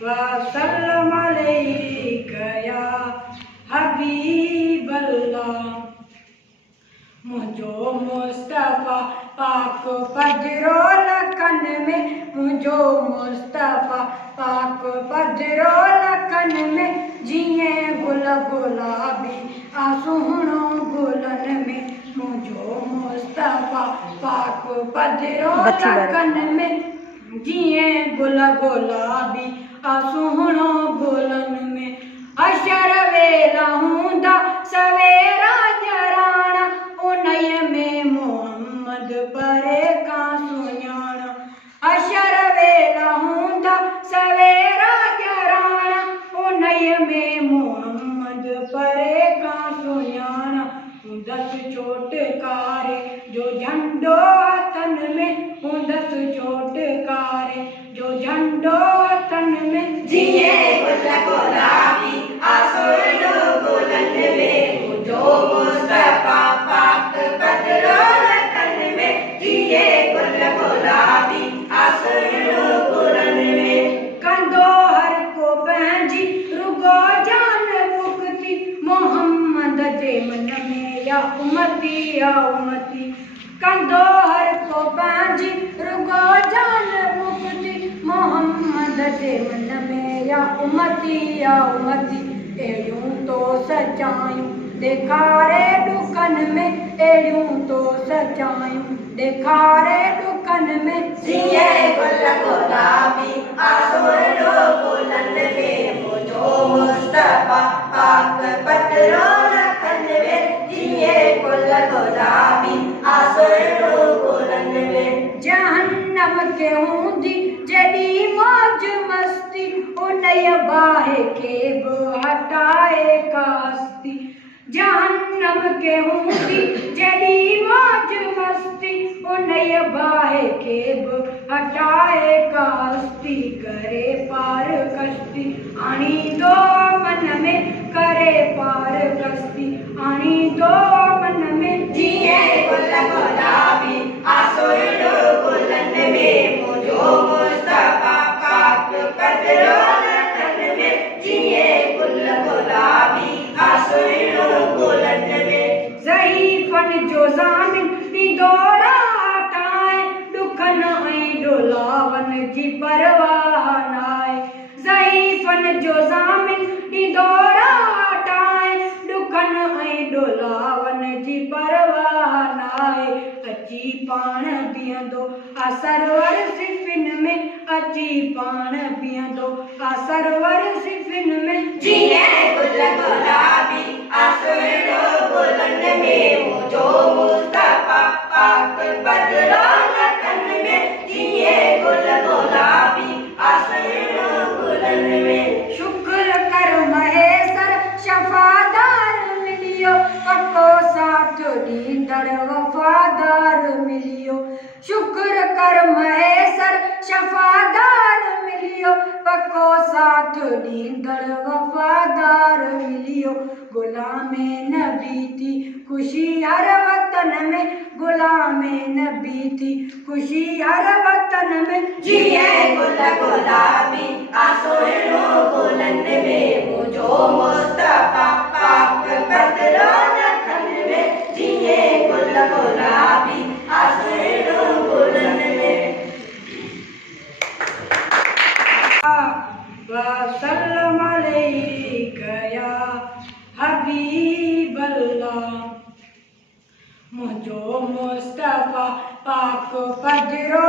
वसल्लम अलैका या हबीब अल्लाह। मुझो मुस्तफ़ा पाक पजरो लखन में, मुझो मुस्तफ़ा पाक पजरो लखन में, जिए गुल गुलाबी आसुहणो गुलन में। मुझो मुस्तफ़ा पाक पजरो लखन में, जिए गुल गुलाबी आसुहणो गुलन में। अशर वेला हूंदा सवेरा जराना, उनय में मोहम्मद परे का सुञाणा। अशर वेला हूंदा सवेरा जराना, उनय में मोहम्मद परे का सुञाणा। हूंदसि चोटकारे जो झंडो हथन में, हूंदसि चोटकारे जो झंडो हथन में, जिए गुल गुलाबी आसुहणो गुलन में। मुझो मुस्तफ़ा पाक पजरो लखन में, जिए गुल गुलाबी आसुहणो गुलन में। कंदो हर को पंहिंजी रुगो जान मुक्ति, मोहम्मद जे मन में या उमती या उमती। कंदो हर को पंहिंजी रुगो जान मुक्ति, मोहम्मद जे मन में या उमती या उमती। अहिड़ियूं तो सचायूं ॾेखारे ॾुकनि में, अहिड़ियूं तो सचायूं ॾेखारे ॾुकनि में, जिए गुल गुलाबी आसुहणो गुलन में। मुझो मुस्तफ़ा पाक पजरो लखन में, जिए गुल गुलाबी आसुहणो गुलन में। जहन्नम के हूंदी जॾहिं मौज मस्ती, उनय बाहि खे बि हटाए कास्ती। जहन्नम के हूंदी जॾहिं मौज मस्ती, उनय बाहि खे बि हटाए कास्ती। करे पार कश्ती आणींदो मन में, करे पार कश्ती आणींदो मन में, जिए गुल गुलाबी आसुहणो गुलन में। मुझो मुस्तफ़ा पाक पजरो लखन में, जिए गुल गुलाबी आसुहणो गुलन में। ज़ईफ़नि जो ज़ामिन ॾींदो राह ठाहे, ॾुखनि ऐं ॾोलावनि जी परवाह नाहे। ज़ईफ़नि जो ज़ामिन ॾींदो राह ठाहे, ॾुखनि ऐं ॾोलावनि जी परवाह नाहे। अची पाण बीहंदो आ सरवर सिफ़िन में, अची पाण बीहंदो आ सरवर सिफ़िन में, जिए गुल गुलाबी आसुहणो गुलन में। मुझो मुस्तफ़ा पाक पजरो लखन में, जिए गुल गुलाबी आसुहणो गुलन में। शुक्र कर महेसर शफ़ादार मिलियो, पक्को साथ ॾींदड़ वफ़ादार मिलियो। शुक्र कर महेसर शफ़ादार मिलियो, पक्को साथ ॾींदड़ वफ़ादार मिलियो। गुलामे नबी थी ख़ुशी हर वतन में, गुलामे नबी थी ख़ुशी हर वतन में, जिए गुल गुलाबी आसुहणो गुलन में। मुझो मुस्तफ़ा पाक पजरो लखन में, जिए गुल गुलाबी आसुहणो गुलन में। वसल्लम अलैका या हबीब अल्लाह। मुझो मुस्तफ़ा पाक पजरो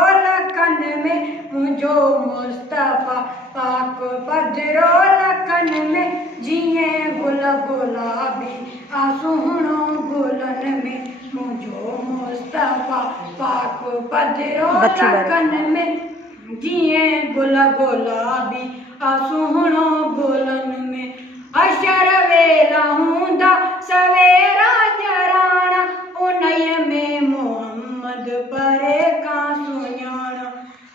लखन में, मुझो मुस्तफ़ा पाक पजरो लखन में, जिए गुल गुलाबी आसुहणो गुलन में। मुझो मुस्तफ़ा पाक पजरो लखन में, जिए गुल गुलाबी आसुहणो गुलन में। अशर वेला हूंदा सवेरा जराना, उनय में मोहम्मद परे का सुञाणा।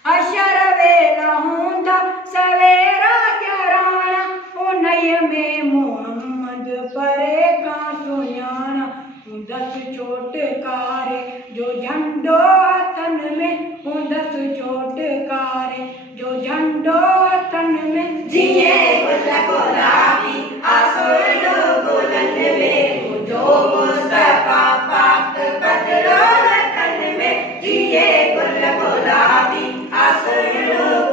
अशर वेला हूंदा सवेरा जराना, उनय में मोहम्मद परे का सुञाणा। हूंदसि चोटकारे जो झंडो हथन में हूंदसि चोटकारे जो झंडो हथन में जिए गुल गुलाबी आसुर गुलन में मुझो मुस्तफा पाक पदरो रखन में जिए गुल गुलाबी आसुर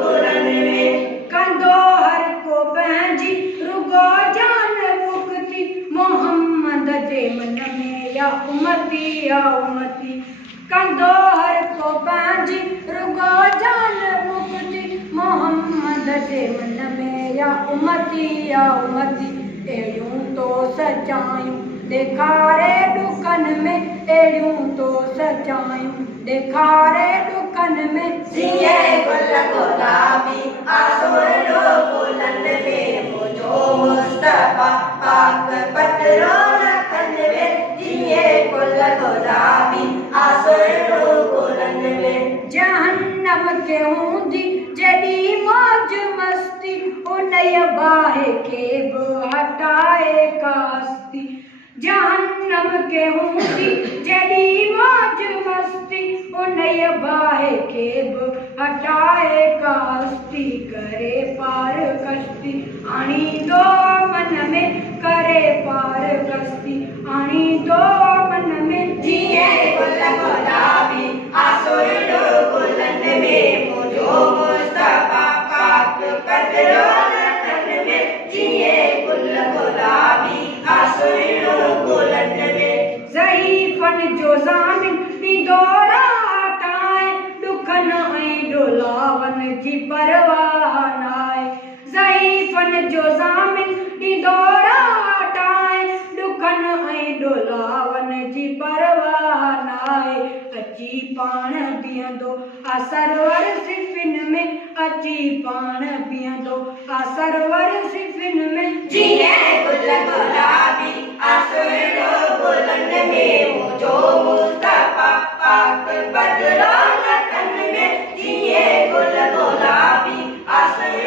गुलन में कंदो हर को पंहिंजी रुगो जान मुक्ति मोहम्मद जे मन में या उमती कंदो हर को पंहिंजी रुगो जान मुक्ति मोहम्मद जे मन में या उमती अहिड़ियूं तो सचायूं ॾेखारे ॾुकन में अहिड़ियूं तो सचायूं ॾेखारे ॾुकन में जिए गुल गुलाबी आसुर गुलन में मुझो मुस्तफा पाक पदरो रखन में जिए गुल गुलाबी आसुर गुलन में जहन्नम के हूंदी जॾहिं मौज मस्ती उन बाहि खे बि हटाए कास्ती जहन्नम के हूंदी जॾहिं मौज मस्ती उन बाहि खे बि हटाए कास्ती करे पार कश्ती आणींदो मन में करे पार कश्ती आणींदो मन में जिए गुल गुलाबी आसुर गुलन में मुझो मुस्तफा पाक पदरो रखन में जिए गुल गुलाबी आसुर गुलन में ज़ईफ़न जो ज़ामिन ॾींदो राहटाए ॾुखन ऐं ॾोलावन जी परवाह नाहे ज़ईफ़न जो ज़ामिन ॾींदो राहटाए ॾुखन ऐं ॾोलावन जी परवाह नाहे अची पाण बीहंदो आ सरवर सिफ़िन में अची पाण बीहंदो आ सरवर सिफ़िन में जिए गुल गुलाबी आसुर गुलन में मुझो मुस्तफा पाक पदरो रखन में जिए गुल गुलाबी आसुर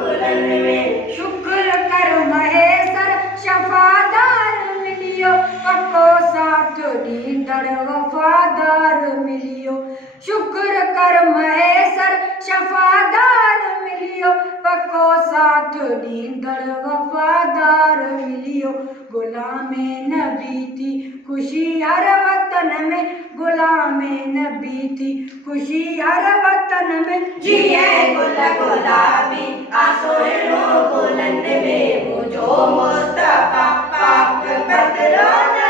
गुलन में शुक्र कर महेसर शफादार मिलियो पक्को साथ ॾींदड़ वफ़ादार मिलियो शुक्र कर महेसर शफादार मिलियो पक्को साथ ॾींदड़ वफ़ादार मिलियो गुलामे नबी थी ख़ुशी हर वतन में गुलामे नबी थी ख़ुशी हर वतन में जिए गुल गुलाबी आसुर गुलन में मुझो मुस्तफा पाक पदरो